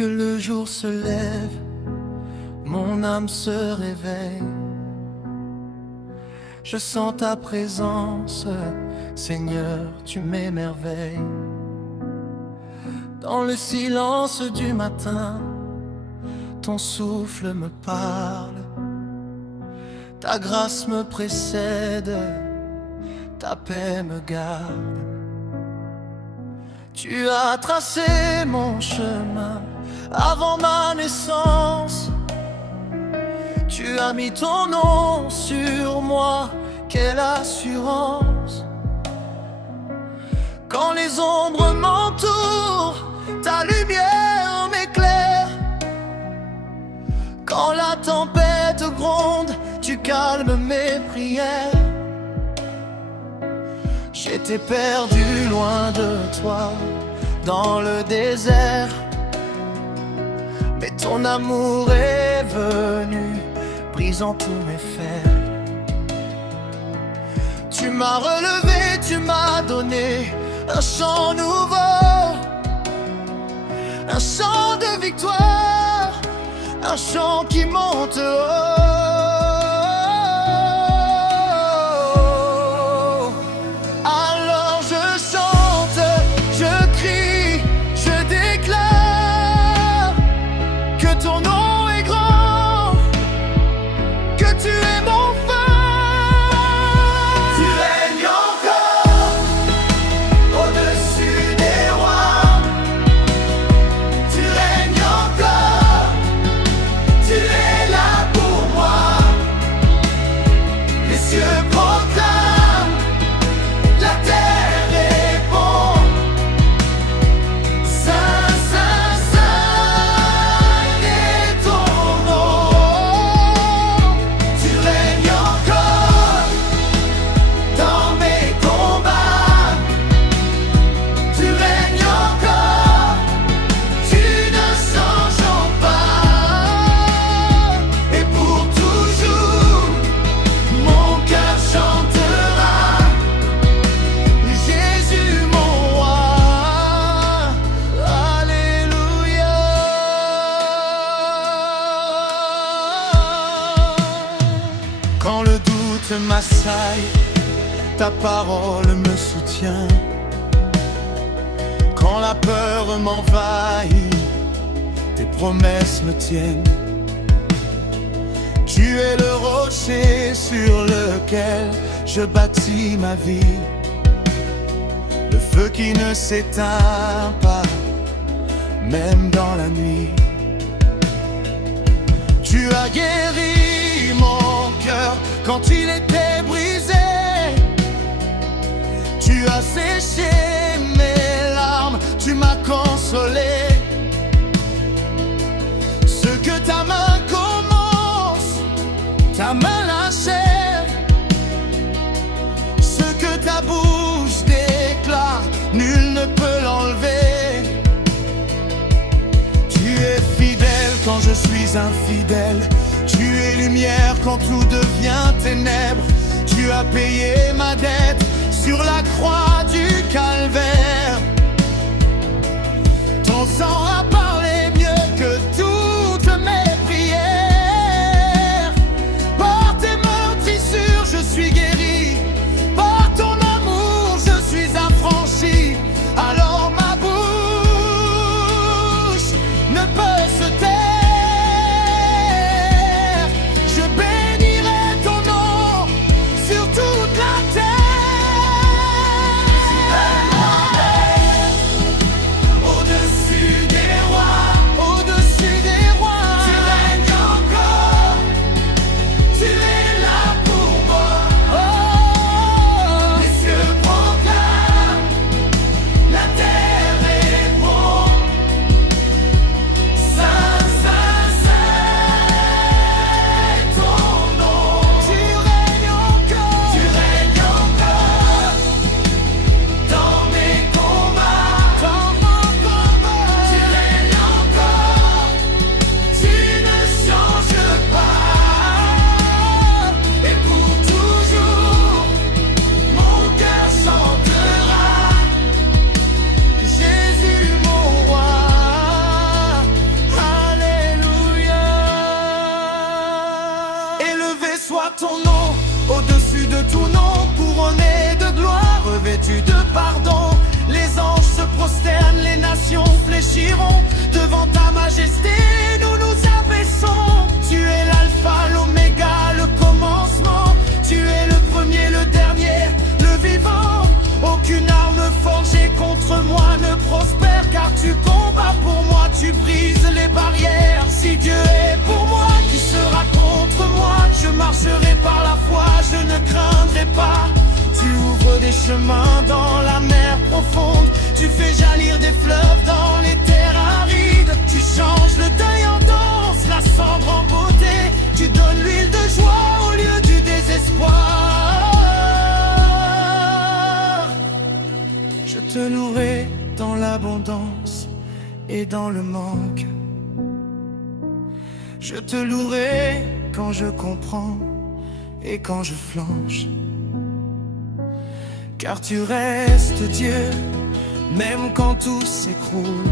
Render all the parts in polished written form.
que le jour se lève, mon âme se réveille. Je sens ta présence, Seigneur, tu m'émerveilles. Dans le silence du matin, ton souffle me parle. Ta grâce me précède, ta paix me garde. Tu as tracé mon chemin avant ma naissance. Tu as mis ton nom sur moi, quelle assurance. Quand les ombres m'entourent, ta lumière m'éclaire. Quand la tempête gronde, tu calmes mes prières. J'étais perdu loin de toi, dans le désert. Mais ton amour est venu, brisant tous mes fers. Tu m'as relevé, tu m'as donné un chant nouveau, un chant de victoire, un chant qui monte haut. Alors je chante, je crie, je déclare que ton nom est grand, que tu es mon phare. Tu règnes encore au-dessus des rois. Tu règnes encore, tu es là pour moi. Les cieux proclament, la terre répond. Saint, Saint, Saint est ton nom. Tu règnes encore dans mes combats. Tu règnes encore, tu ne changes pas. Et pour toujours, mon cœur chantera Jésus mon roi. Alléluia. Quand le doute m'assaille, ta parole me soutient. Quand la peur m'envahit, tes promesses me tiennent. Tu es le rocher sur lequel je bâtis ma vie, le feu qui ne s'éteint pas, même dans la nuit. Tu as guéri mon cœur quand il était brisé. Tu as séché mes larmes, tu m'as consolé. Ce que ta main commence, ta main l'achève. Ce que ta bouche déclare, nul ne peut l'enlever. Tu es fidèle quand je suis infidèle. Tu es lumière quand tout devient ténèbres. Tu as payé ma dette sur la croix du calvaire. Ton sang a parlé mieux que toutes mes prières. Par tes meurtrissures je suis guéri, par ton amour je suis affranchi. Alors ma bouche ne peut se taire. Je bénirai ton nom sur toute la terre. Au-dessus des ton nom, au-dessus de tout nom, couronné de gloire, revêtu de pardon. Les anges se prosternent, les nations fléchiront devant ta majesté, nous nous abaissons. Tu es l'alpha, l'oméga, le commencement. Tu es le premier, le dernier, le vivant. Aucune arme forgée contre moi ne prospère, car tu combats pour moi, tu brises les barrières. Si Dieu est pour moi, qui sera contre moi? Je marcherai par la foi, je ne craindrai pas. Tu ouvres des chemins dans la mer profonde, tu fais jaillir des fleuves dans les terres arides. Tu changes le deuil en danse, la cendre en beauté. Tu donnes l'huile de joie au lieu du désespoir. Je te louerai dans l'abondance et dans le manque. Je te louerai quand je comprends et quand je flanche. Car tu restes Dieu, même quand tout s'écroule.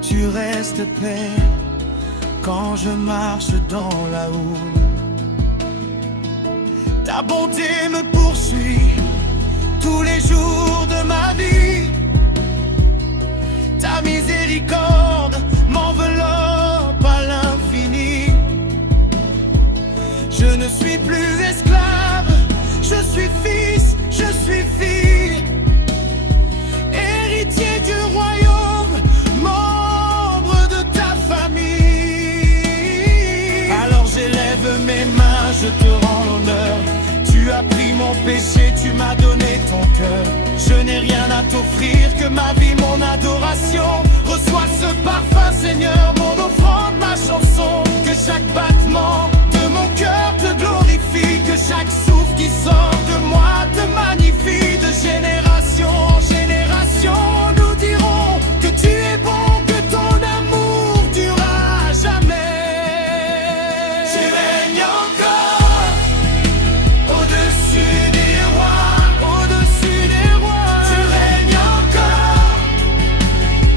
Tu restes paix quand je marche dans la houle. Ta bonté me poursuit tous les jours de ma vie. Ta miséricorde m'enveloppe à l'infini. Je ne suis plus esclave, je suis fils, je suis fille, héritier du royaume, membre de ta famille. Alors j'élève mes mains, je te rends l'honneur. Tu as pris mon péché, tu m'as donné ton cœur. Je n'ai rien à t'offrir que ma vie, mon adoration. Reçois ce parfum, Seigneur, mon offrande, ma chanson. Que chaque battement de mon cœur te glorifie, que chaque souffle qui sort de moi te magnifie. De génération en génération, nous dirons que tu es bon, que ton amour durera jamais. Tu règnes encore au-dessus des rois, au-dessus des rois. Tu règnes encore,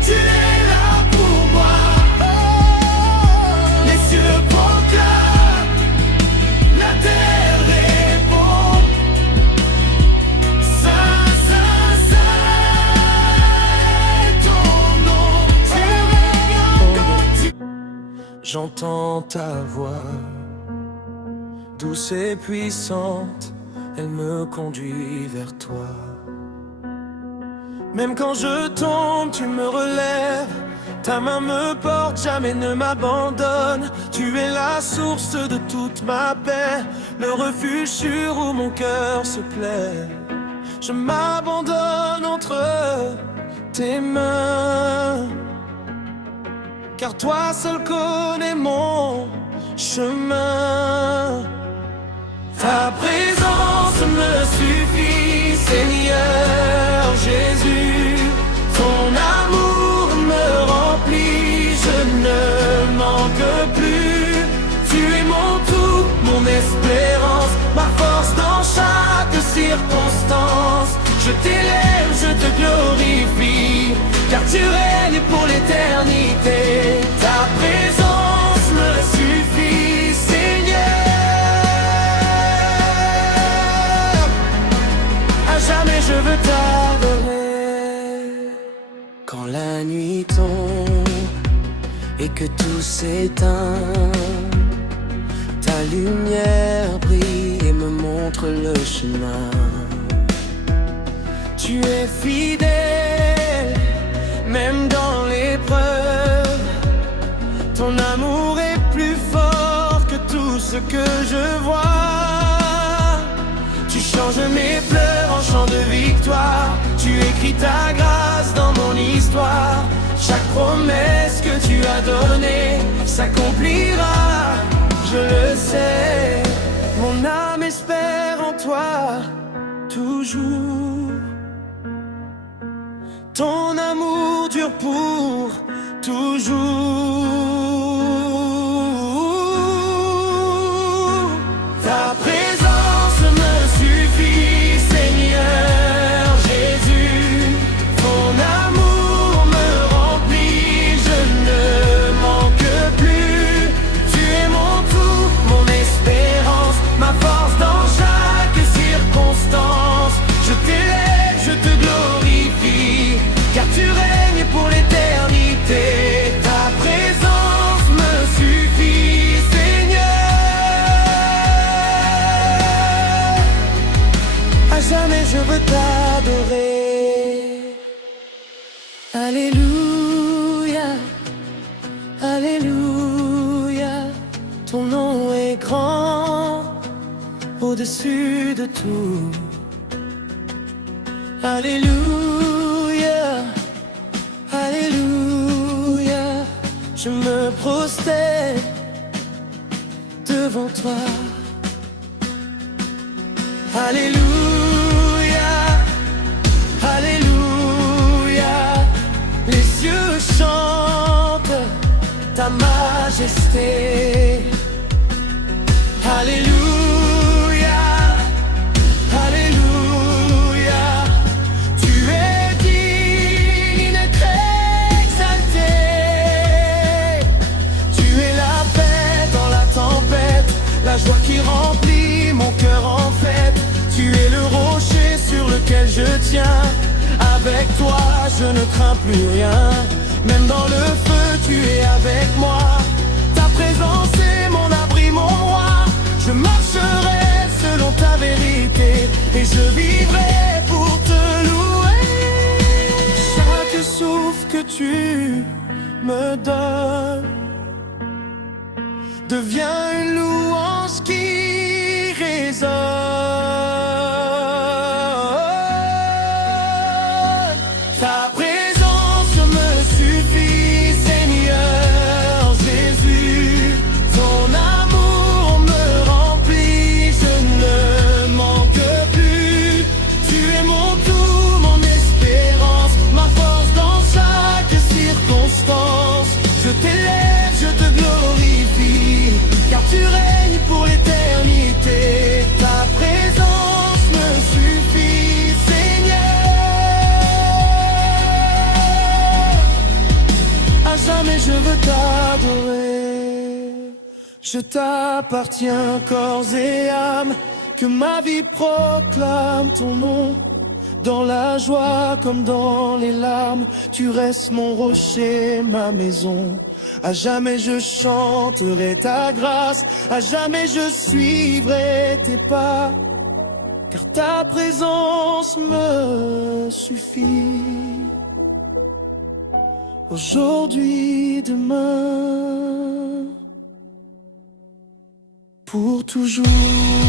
tu es là pour moi. Les cieux proclament, la terre répond. Saint, Saint, Saint est ton nom. Tu règnes encore. J'entends ta voix, douce et puissante, elle me conduit vers toi. Même quand je tombe, tu me relèves, ta main me porte, jamais ne m'abandonne. Tu es la source de toute ma paix, le refuge sûr où mon cœur se plaît. Je m'abandonne entre tes mains, car toi seul connais mon chemin. Ta présence me suffit, Seigneur Jésus. Ton amour me remplit, je ne manque plus. Tu es mon tout, mon espérance, ma force dans chaque circonstance. Je t'élève, je te glorifie, car tu règnes pour l'éternité. Ta présence me suffit, Seigneur. À jamais je veux t'adorer. Quand la nuit tombe et que tout s'éteint, ta lumière brille et me montre le chemin. Tu es fidèle, même dans l'épreuve. Ton amour est plus fort que tout ce que je vois. Tu changes mes pleurs en chants de victoire. Tu écris ta grâce dans mon histoire. Chaque promesse que tu as donnée s'accomplira, je le sais. Mon âme espère en toi toujours. Ton amour dure pour toujours. Ta présence me suffit, Seigneur Jésus. Ton amour me remplit, je ne manque plus. Tu es mon tout, mon espérance. Alléluia, ton nom est grand, au-dessus de tout. Alléluia, Alléluia, je me prosterne devant toi. Alléluia, Alléluia, les cieux chantent ta majesté. Alléluia, Alléluia, tu es digne d'être exalté. Tu es la paix dans la tempête, la joie qui remplit mon cœur en fête. Tu es le rocher sur lequel je tiens. Avec toi je ne crains plus rien. Même dans le feu tu es avec moi. Ta présence est mon abri, mon roi. Je marcherai selon ta vérité et je vivrai pour te louer. Chaque souffle que tu me donnes devient une louange qui résonne. Ta présence me suffit, Seigneur Jésus. Ton amour me remplit, je ne manque plus. Tu es mon tout, mon espérance, ma force dans chaque circonstance. Je t'élève, je te glorifie, car tu règnes pour l'éternité. Ta présence me suffit, Seigneur. À jamais je veux t'adorer. Je t'appartiens corps et âme, que ma vie proclame ton nom. Dans la joie comme dans les larmes, tu restes mon rocher, ma maison. À jamais je chanterai ta grâce, à jamais je suivrai tes pas, car ta présence me suffit. Aujourd'hui, demain, pour toujours.